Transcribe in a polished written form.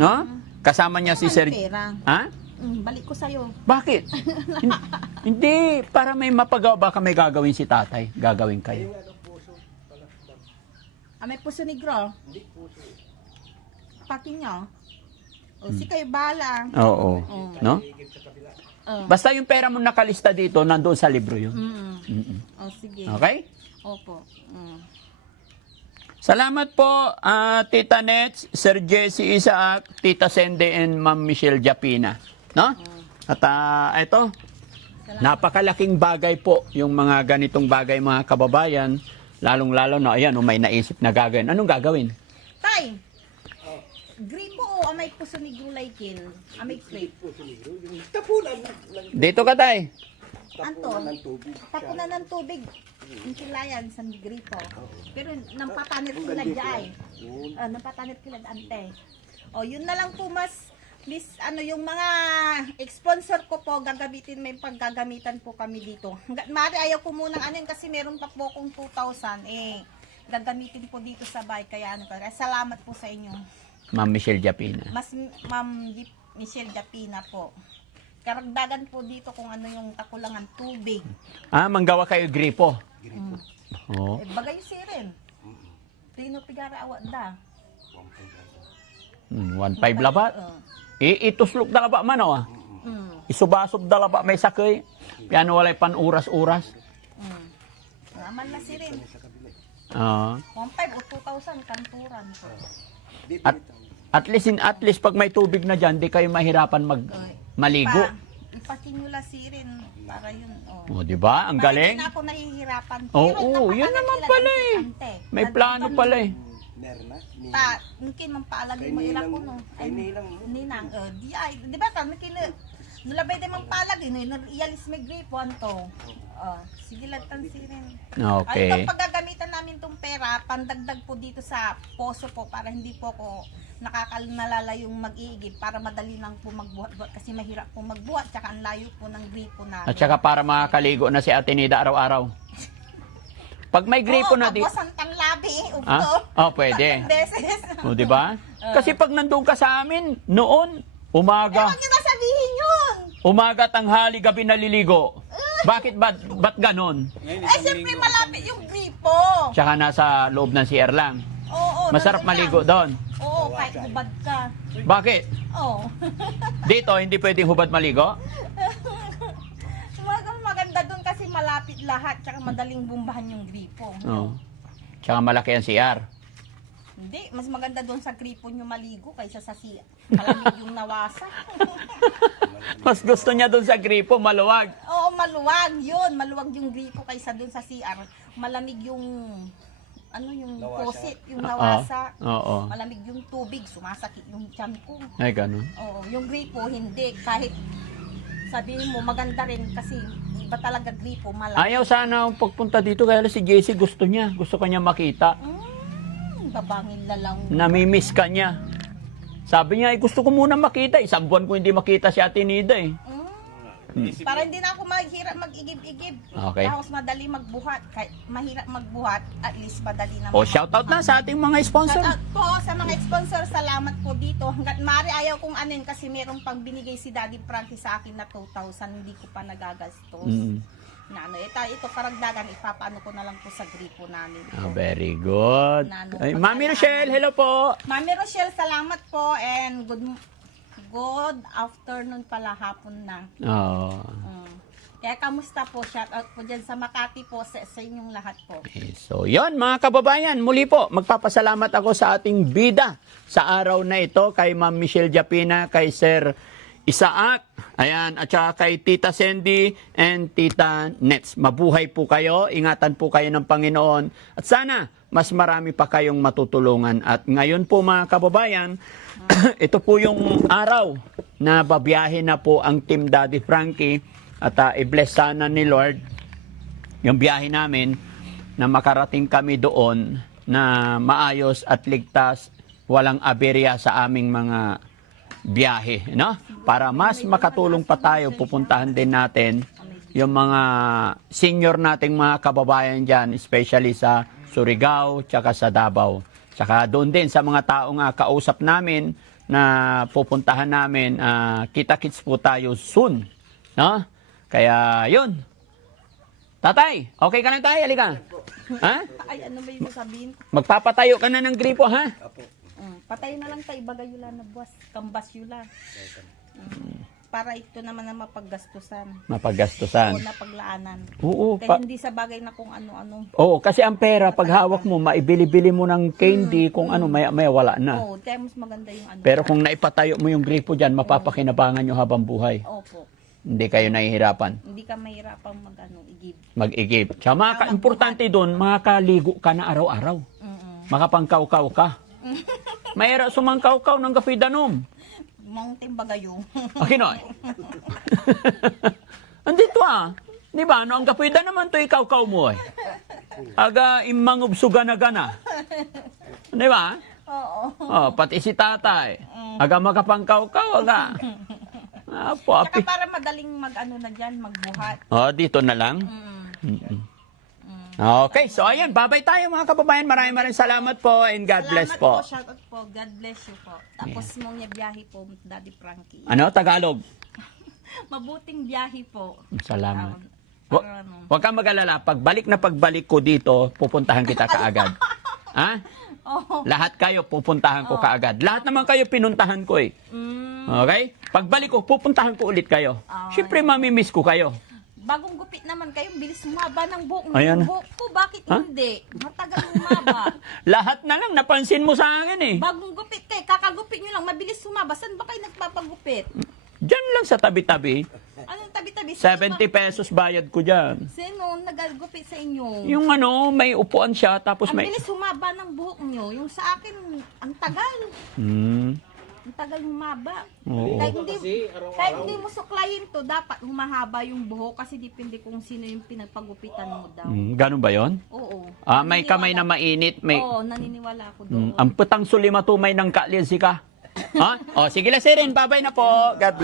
No? Kasama niya si Sir... Pera. Ha? Balik ko sa'yo. Bakit? Hindi, para may mapagawa. Baka may gagawin si tatay. Gagawin kayo. May puso negro? Hindi puso. Pakin nyo? O, si kayo bala. Oo. No? Basta yung pera mo nakalista dito, nandoon sa libro yun. O, sige. Okay? Opo. Salamat po, Tita Nets, Sir Jesse Isaac, Tita Sende, and Ma'am Michelle Japina. No? At ito, napakalaking bagay po yung mga ganitong bagay, mga kababayan. Lalong-lalo na, ayan, may naisip na gagawin. Anong gagawin? Tay! Gripo o amay puso ni gulay kin? Amay plate. Dito ka, tay. Anto? Tapunan ng tubig. Yung kilayan sa gripo. Pero nampatanit sila dyan. Nampatanit sila ante. O, yun na lang po mas yung mga sponsor ko po, gagamitin, may paggagamitan po kami dito. Mari, ayaw ko munang kasi meron pa po akong 2,000 gagamitin po dito sa bahay, kaya salamat po sa inyo. Ma'am Michelle Japina. Ma'am Michelle Japina po. Karagdagan po dito kung ano yung takulangan tubig. Manggawa kayo gripo. Oh. Bagay sirin. Tino pigara awat da. 1.5 labat. Ituslok dalaba man Isubasog dalaba may sakay. Piano walay pan uras-uras. Naman na sirin. 1.5 o 2,000 kanturan po. At least pag may tubig na dyan, di kayo mahirapan maligo. Ipakinula sirin para yun. Di ba? Ang galing. Hindi na ako nahihirapan. Yun naman pala May plano pala mungkin mampaalagay mo ila ko no. Ay ninang di ba ta mungkin nulabay din mampalagay no ialis may gripo anto. Sige lagtan sirin. Okay. Ay, paggagamitan namin tong pera, pandagdag po dito sa poso po para hindi po ako nakakalnalala yung mag-iigib para madali lang po magbuhat-buhat kasi mahirap po magbuhat tsaka ang layo po ng gripo namin. At saka para makakaligo na si Ate Nida araw-araw. Pag may gripo na di... Santang labi, pwede. Beses. Di ba? Kasi pag nandun ka sa amin, noon, umaga... Huwag nyo na sabihin yun! Umaga, tanghali, gabi naliligo. Bakit ba't ganon? Siyempre malapit yung gripo. Tsaka nasa loob ng CR lang. Oo. Masarap maligo doon. Oo, kahit hubad ka. Bakit? Oo. Dito, hindi pwedeng hubad maligo? Maganda doon kasi malapit lahat, tsaka madaling bumbahan yung gripo. Oo. Tsaka malaki ang CR. Hindi, mas maganda doon sa gripo nyo maligo kaysa sa CR. Malamig yung nawasa. Mas gusto niya doon sa gripo, maluwag. Oo, maluwag yun. Maluwag yung gripo kaysa doon sa CR. Malamig yung yung posit, yung nawasa. Oo. Malamig yung tubig, sumasakit yung tiyan ko. Ay, ganun. Oo, yung gripo hindi. Kahit sabihin mo maganda rin kasi iba talaga gripo, malamig. Ayaw sana pagpunta dito kaya si Jessie gusto niya. Gusto kanya makita. Babangin na lang. Namimiss ka niya. Sabi niya, gusto ko muna makita. Isang buwan ko hindi makita si Ate Nida Para hindi na ako mahirap mag-igib-igib. Okay. Tapos madali magbuhat. Kahit mahirap magbuhat, at least madali na. Shoutout na sa ating mga sponsor. Shoutout po sa mga sponsor. Salamat po dito. Hanggat maaari ayaw kong anin kasi meron pang binigay si Daddy Frankie sa akin na 2,000. Hindi ko pa nagagastos. Ito karagdagan, ipapaano ko na lang po sa gripo namin. Very good. Ay, Mami Rochelle, hello po. Mami Rochelle, salamat po and good afternoon pala, hapon na. Kaya kamusta po, shout out po dyan sa Makati po, sa inyong lahat po. Okay, so yon mga kababayan, muli po, magpapasalamat ako sa ating bida sa araw na ito, kay Ma'am Michelle Japina, kay Sir Isaac, ayan, at saka kay Tita Sandy and Tita Nets. Mabuhay po kayo, ingatan po kayo ng Panginoon, at sana mas marami pa kayong matutulungan. At ngayon po mga kababayan, ito po yung araw na babiyahe na po ang Team Daddy Frankie, at i-bless sana ni Lord yung biyahe namin na makarating kami doon na maayos at ligtas, walang aberya sa aming mga biyahe, no? Para mas makatulong pa tayo, pupuntahan din natin yung mga senior nating mga kababayan dyan, especially sa Surigao, tsaka sa Davao. Tsaka doon din sa mga tao nga kausap namin na pupuntahan namin. Kita-kits po tayo soon. No? Kaya, yun. Tatay, okay ka na tayo? Halika. Ha? Ay, ano ba yung sabihin? Magpapatayo ka na ng gripo, ha? Patay na lang tayo, bagay yula na buwas. Kambas yula. Para ito naman na mapaggastusan. O Mapaggastusan. na paglaanan. Oo. Kaya hindi sa bagay na kung ano-ano. Oo, kasi ang pera, pag hawak mo, maibili-bili mo ng candy, kung ano, may wala na. Oo, kaya mas maganda yung ano. Pero kung naipatayo mo yung gripo dyan, mapapakinabangan nyo habang buhay. Opo. Hindi kayo nahihirapan Hindi ka mahirapang mag-igib. mag-igib. Tsaka importante doon, makakaligo ka na araw-araw. Makapangkaw-kaw ka. Mahirap sumangkaw-kaw ng kapidanom. Mountain bagayong. Akinoy. Andito Di ba? No, ang kapida naman to ikaw-kaw mo eh. Aga imangub sugana-gana. Di ba? Oo. Oh, pati si tatay. Aga makapangkaw-kaw, aga. Apo, Tsaka api. para madaling mag-ano na dyan, magbuhat. Oh, dito na lang. Okay, so ayan, babay tayo mga kababayan. Maraming salamat po and God bless Salamat po. Shoutout po. God bless you po. Tapos mong niya biyahe po, Daddy Frankie. Ano, Tagalog? Mabuting biyahe po. Salamat. Para ano. Huwag kang mag-alala. Pagbalik ko dito, pupuntahan kita kaagad. Ha? Oo. Lahat kayo, pupuntahan ko kaagad. Lahat naman kayo, pinuntahan ko eh. Okay? Pagbalik ko, pupuntahan ko ulit kayo. Siyempre, mamimiss ko kayo. Bagong gupit naman kayo, bilis humaba ng buhok. Ayan. Yung buhok ko, bakit hindi? Matagal humaba. Lahat na lang, napansin mo sa akin eh. Bagong gupit kayo, kakagupit nyo lang, mabilis humaba. Saan ba kayo nagpapagupit? Diyan lang sa tabi-tabi. Anong tabi-tabi? 70 pesos bayad ko dyan. Sino nagagupit sa inyo? Yung ano, may upuan siya, tapos Ang may... bilis humaba ng buhok nyo. Yung sa akin, ang tagal. Ang tagal humaba. Oo. Kahit hindi mo suklayin to, dapat humahaba yung buhok kasi depende kung sino yung pinagpagupitan mo daw. Ganun ba yon? Oo. May kamay na mainit, may... Oo, naniniwala ako doon. Ang putang sulimatumay ng kalyensi ka. Ha? O, sige la, Sirin, babay na po. God bless.